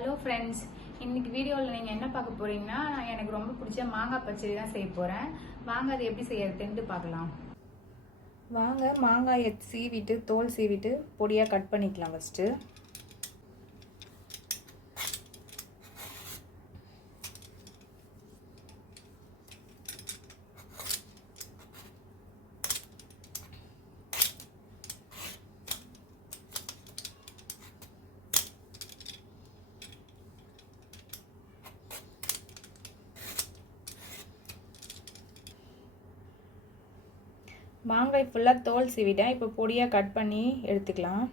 Hello friends, இன்னைக்கு வீடியோவில் நீங்கள் என்ன பார்க்க போறீங்கன்னா, எனக்கு ரொம்ப பிடிச்ச மாங்காய் பச்சடி தான் செய்ய போகிறேன். வாங்க அது எப்படி செய்யறதுன்னு பார்க்கலாம். வாங்க மாங்காயை சீவிட்டு தோல் சீவிட்டு பொடியாக கட் பண்ணிக்கலாம். ஃபஸ்ட்டு மாங்காய் ஃபுல்லாக தோல் சீவிட்டேன். இப்போ பொடியாக கட் பண்ணி எடுத்துக்கலாம்.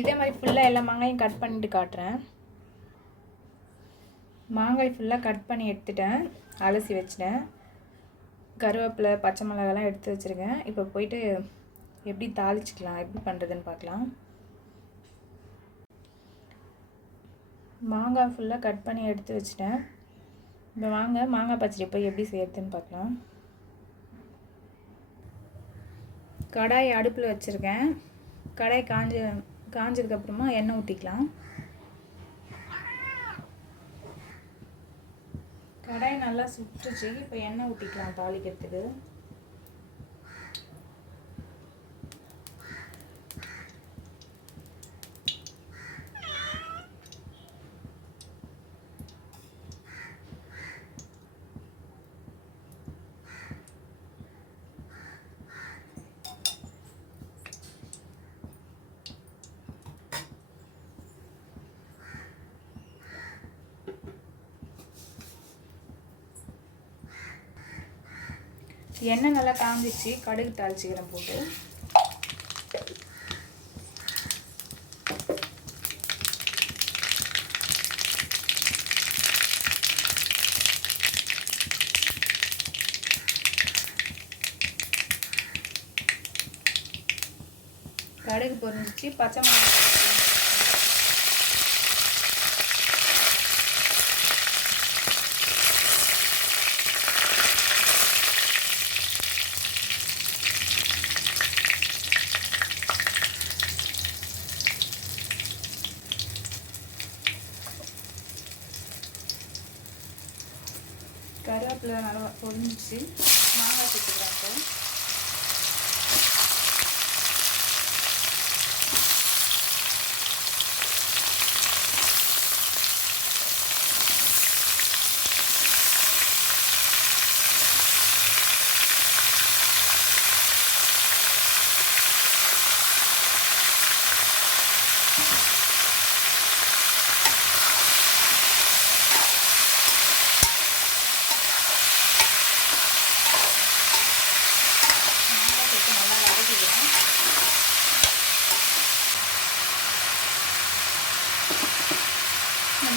இதே மாதிரி ஃபுல்லாக எல்லா மாங்காயும் கட் பண்ணிட்டு காட்டுறேன். மாங்காய் ஃபுல்லாக கட் பண்ணி எடுத்துட்டேன், அலசி வச்சிட்டேன். கருவேப்பிலை பச்சை மிளகாலாம் எடுத்து வச்சுருக்கேன். இப்போ போயிட்டு எப்படி தாளிச்சிக்கலாம், எப்படி பண்ணுறதுன்னு பார்க்கலாம். மாங்காய் ஃபுல்லாக கட் பண்ணி எடுத்து வச்சிட்டேன். இப்போ வாங்க மாங்காய் பச்சடி போய் எப்படி செய்யறதுன்னு பார்க்கலாம். கடாய் அடுப்பில் வச்சுருக்கேன். கடாய் காஞ்சதுக்கப்புறமா எண்ணெய் ஊற்றிக்கலாம். கடாய் நல்லா சுட்டுச்சு. இப்போ எண்ணெய் ஊற்றிக்கலாம் தாளிக்கிறதுக்கு. எண்ணெய் நல்லா காஞ்சிச்சு. கடுகு தாளிச்சிக்கிறேன் போட்டு. கடுகு பொரிஞ்சிச்சு. பச்சை மிளகாய் கருவேப்பிலை நல்லா பொரிஞ்சிச்சு. மாங்காய் சேர்த்துக்கிறேன்.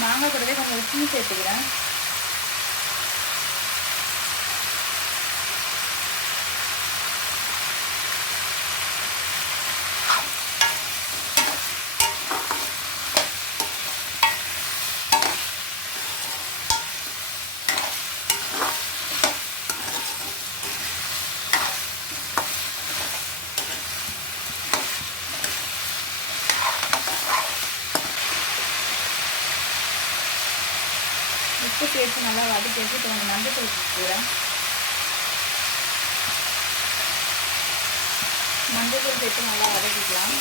மாங்காய் கூடவே கொஞ்சம் உப்பு சேர்த்துக்கிறேன். உப்பு சேர்த்து நல்லா வதக்கி வச்சு கொஞ்சம் மஞ்சள் போகிறேன். மஞ்சள் சேர்த்து நல்லா வதக்கிக்கலாம்.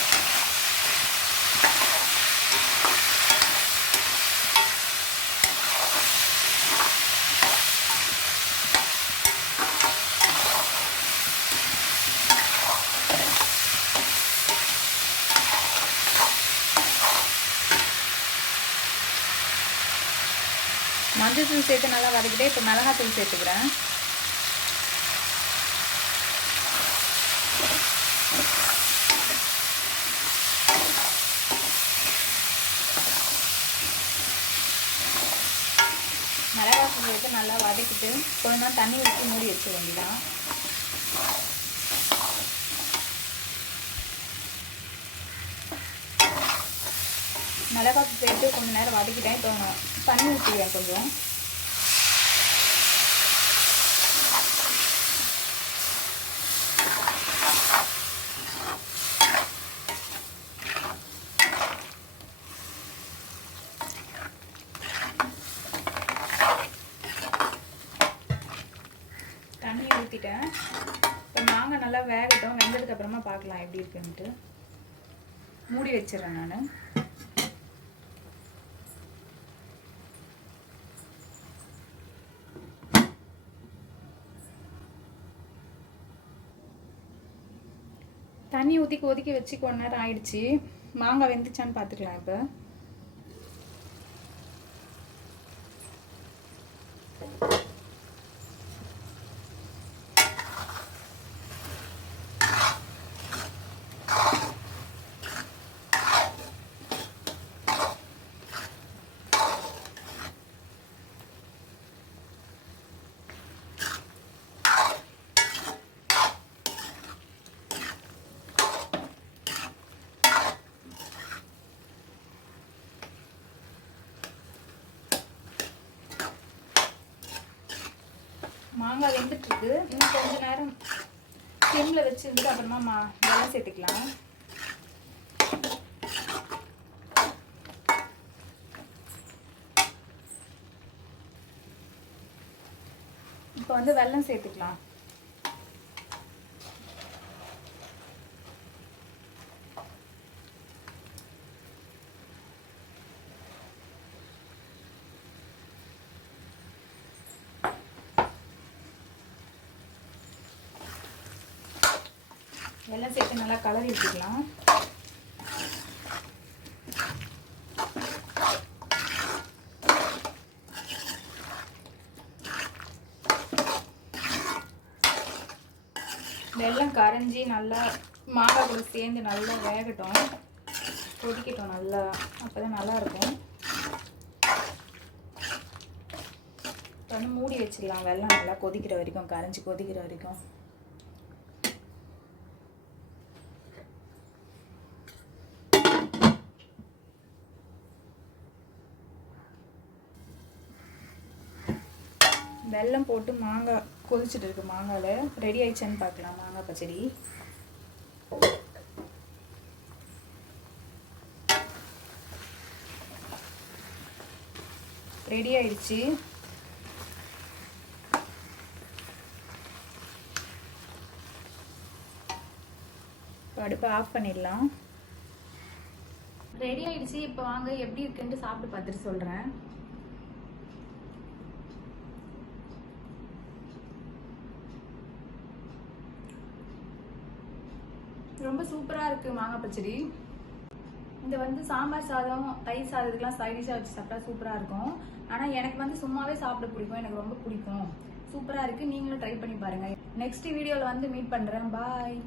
மஞ்சள் தூள் சேர்த்து நல்லா வதக்கிட்டே இப்போ மிளகாத்தூள் சேர்த்துக்கிறேன். மிளகாத்தூள் சேர்த்து நல்லா வதக்கிட்டு கொஞ்சம் தண்ணி ஊற்றி மூடி வச்ச வேண்டியதான். மிளகாத்தூள் சேர்த்து கொஞ்சம் நேரம் வதக்கிட்டேன். இப்போ தண்ணி ஊற்றிடுவேன் கொஞ்சம். தண்ணி ஊற்றிட்டேன். இப்போ மாங்காய் நல்லா வேகட்டும். வெந்ததுக்கு அப்புறமா பார்க்கலாம் எப்படி இருக்குன்ட்டு. மூடி வச்சிடறேன் நான். தண்ணி ஊற்றி கொதிக்க வச்சு கொஞ்ச நேரம் ஆயிடுச்சு. மாங்காய் வெந்துச்சான்னு பார்த்துக்கலாம். இப்போ மாங்காய் வெந்துட்டுருக்கு. இன்னும் கொஞ்ச நேரம் சிம்மில் வச்சுருந்து அப்புறமா வெல்லம் சேர்த்துக்கலாம். இப்போ வந்து வெல்லம் சேர்த்துக்கலாம். வெல்லம் சேர்த்து நல்லா கலரி விட்டுக்கலாம். வெல்லம் கரைஞ்சி நல்லா மாங்காய் கூட சேர்ந்து நல்லா வேகட்டும், கொதிக்கட்டும் நல்லா. அப்போ தான் நல்லாயிருக்கும். இப்போ வந்து மூடி வச்சிடலாம். வெல்லம் நல்லா கொதிக்கிற வரைக்கும், கரைஞ்சி கொதிக்கிற வரைக்கும். வெல்லம் போட்டு மாங்காய் கொதிச்சுட்டு இருக்கு. மாங்காயில் ரெடி ஆயிடுச்சான்னு பார்க்கலாம். மாங்காய் பச்சடி ரெடி ஆயிடுச்சு. அடுப்பை ஆஃப் பண்ணிடலாம். ரெடி ஆயிடுச்சு. இப்போ வாங்க எப்படி இருக்குன்ட்டு சாப்பிட்டு பார்த்துட்டு சொல்கிறேன். ரொம்ப சூப்பராக இருக்குது மாங்காய் பச்சடி. இது வந்து சாம்பார் சாதம், தயிர் சாதத்துக்குலாம் சைடிஷாக வச்சு சாப்பிட்டா சூப்பராக இருக்கும். ஆனால் எனக்கு வந்து சும்மாவே சாப்பிட பிடிக்கும். எனக்கு ரொம்ப பிடிக்கும். சூப்பராக இருக்குது. நீங்களும் ட்ரை பண்ணி பாருங்கள். நெக்ஸ்ட் வீடியோவில் வந்து மீட் பண்ணுறேன். பாய்.